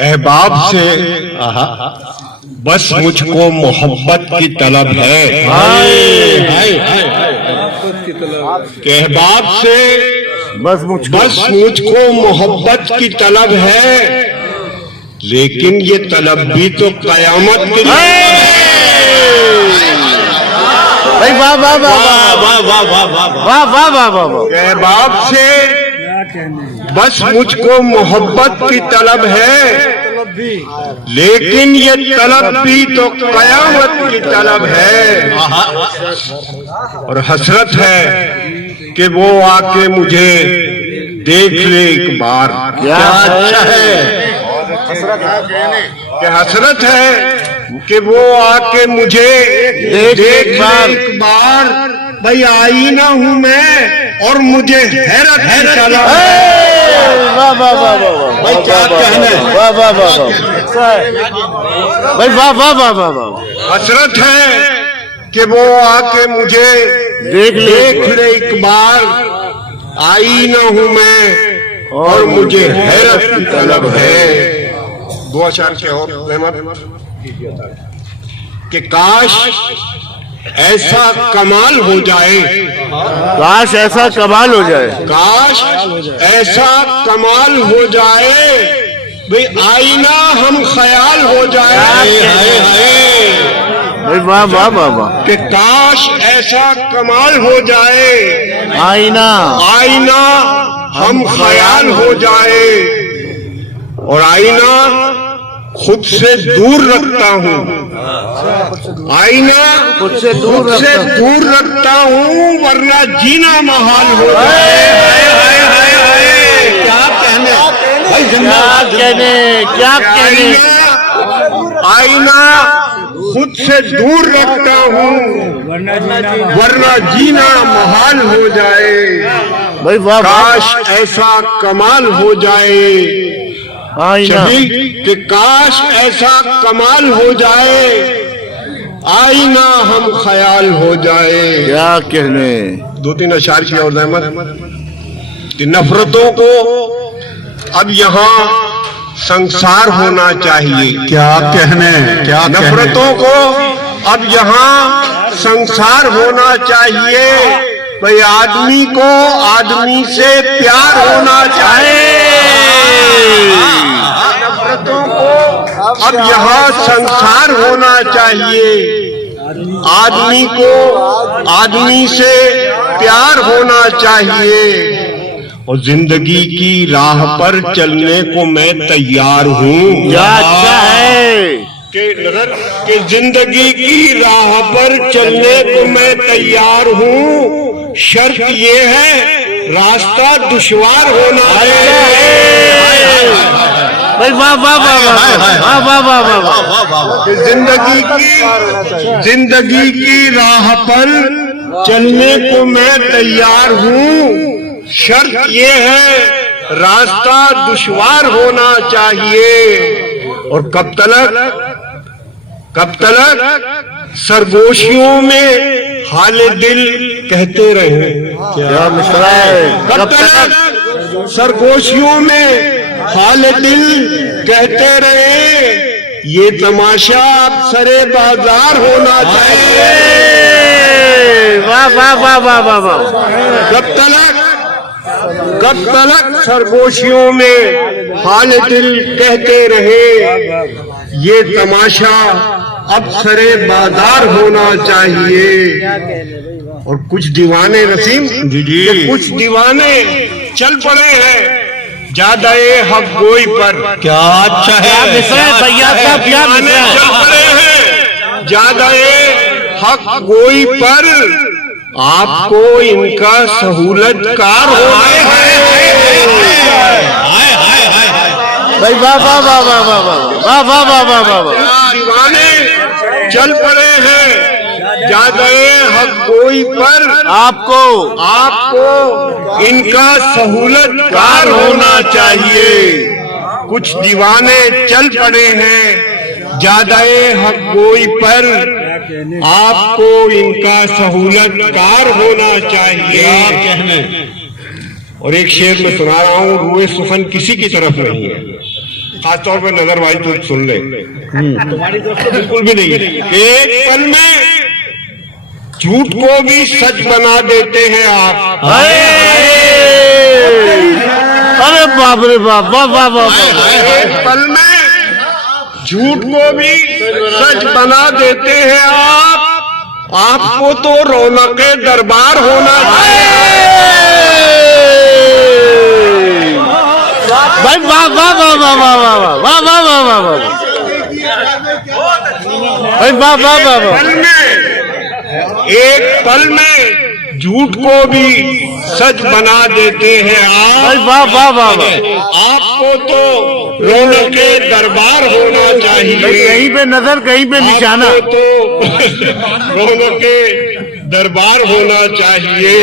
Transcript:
अहबाब से बस मुझको मोहब्बत की तलब है। अहबाब से बस मुझको मोहब्बत की तलब है, लेकिन ये तलब भी तो कयामत की भाई वाह वाह वाह वाह वाह वाह वाह वाह वाह वाह वाह। अहबाब से बस मुझको मोहब्बत की तलब है, लेकिन ये तलब भी तो कयामत की तलब है। और हसरत है कि वो आके मुझे देख ले एक बार। क्या अच्छा है कि हसरत है कि वो आके मुझे देख ले एक बार। भाई आईना हूँ मैं और मुझे हैरत चला। वाह वाह वाह वाह भाई क्या कहने। वाह वाह वाह भाई वाह वाह वाह वाह वाह। हसरत है कि वो आके मुझे देख ले एक बार। आईना हूँ मैं और मुझे हैरत की तलब है। दो अशार के और कि काश ऐसा कमाल हो जाए, काश ऐसा कमाल हो जाए, काश ऐसा कमाल हो जाए। भाई आईना हम ख्याल हो जाए। भाई वाह वाह वाह वाह। कि काश ऐसा कमाल हो जाए, आईना आईना हम ख्याल हो जाए। और आईना खुद से दूर रखता हूँ, आईना खुद से दूर रखता हूँ, वरना जीना महाल हो जाए। क्या कहने भाई, क्या कहने। आईना खुद से दूर रखता हूँ, वरना जीना महाल हो जाए। भाई वाह। काश ऐसा कमाल हो जाए, कि काश ऐसा कमाल हो जाए। आईना हम ख्याल हो जाए। क्या कहने। दो तीन अशार की और कि नफरतों को अब यहाँ संसार होना चाहिए। क्या कहने। क्या नफरतों को अब यहाँ संसार होना चाहिए। भाई आदमी को आदमी से प्यार होना चाहिए। नफरतों को अब यहाँ संसार होना चाहिए। आदमी को आदमी से प्यार होना चाहिए। और जिंदगी की राह पर चलने को मैं तैयार हूँ। क्या अच्छा है कि जिंदगी की राह पर चलने को मैं तैयार हूँ। शर्त ये है रास्ता दुश्वार होना है। भाई वाह वाह वाह वाह वाह वाह वाह। जिंदगी की राह पर चलने को मैं तैयार हूँ। शर्त ये है रास्ता दुश्वार होना चाहिए। और कब तलक सरगोशियों में हाले दिल कहते रहे। क्या मिसरा है। कब तलक सरगोशियों में हाले दिल कहते रहे। ये तमाशा अब सरे बाजार होना चाहिए। वाह वाह वाह वाह वाह वाह। कब तलक सरगोशियों में हाल दिल कहते रहे। ये तमाशा अब सरे बाजार होना चाहिए। और कुछ दीवाने रसीम कुछ दीवाने चल पड़े हैं ज्यादा हक गोई पर। क्या अच्छा है भैया साहब। क्या चल पड़े हैं ज्यादा हक गोई पर। आपको इनका सहूलतकार होना है। भाई वाह वाह वाह वाह वाह वाह वाह वाह वाह वाह वाह। दीवाने चल पड़े हैं ज्यादा हक कोई पर। आपको इनका सहूलतकार होना चाहिए। कुछ दीवाने चल पड़े हैं ज्यादा हक कोई पर। आपको इनका सहूलतकार होना चाहिए। और एक शेर में सुना रहा हूं, रुए सुफन किसी की तरफ नहीं है, खासतौर पे नजर भाई तो सुन ले, तुम्हारी तरफ तो बिल्कुल भी नहीं है। एक पल में झूठ को भी सच बना देते हैं आप। अरे बाप रे बाप, वाह वाह वाह। एक पल में झूठ को भी सच बना देते हैं आप। आपको तो रौनके दरबार होना चाहिए भाई। वाह वाह वाह वाह वाह वाह वाह वाह वाह वाह वाह भाई, वाह वाह वाह वाह। पल में, एक पल में झूठ को भी सच बना देते हैं भाई, आप। वाह वाह वाह वाह। आपको तो रौनके दरबार होना भाई, चाहिए, कहीं पे नजर कहीं पे निशाना। आपको तो रौनके दरबार होना चाहिए।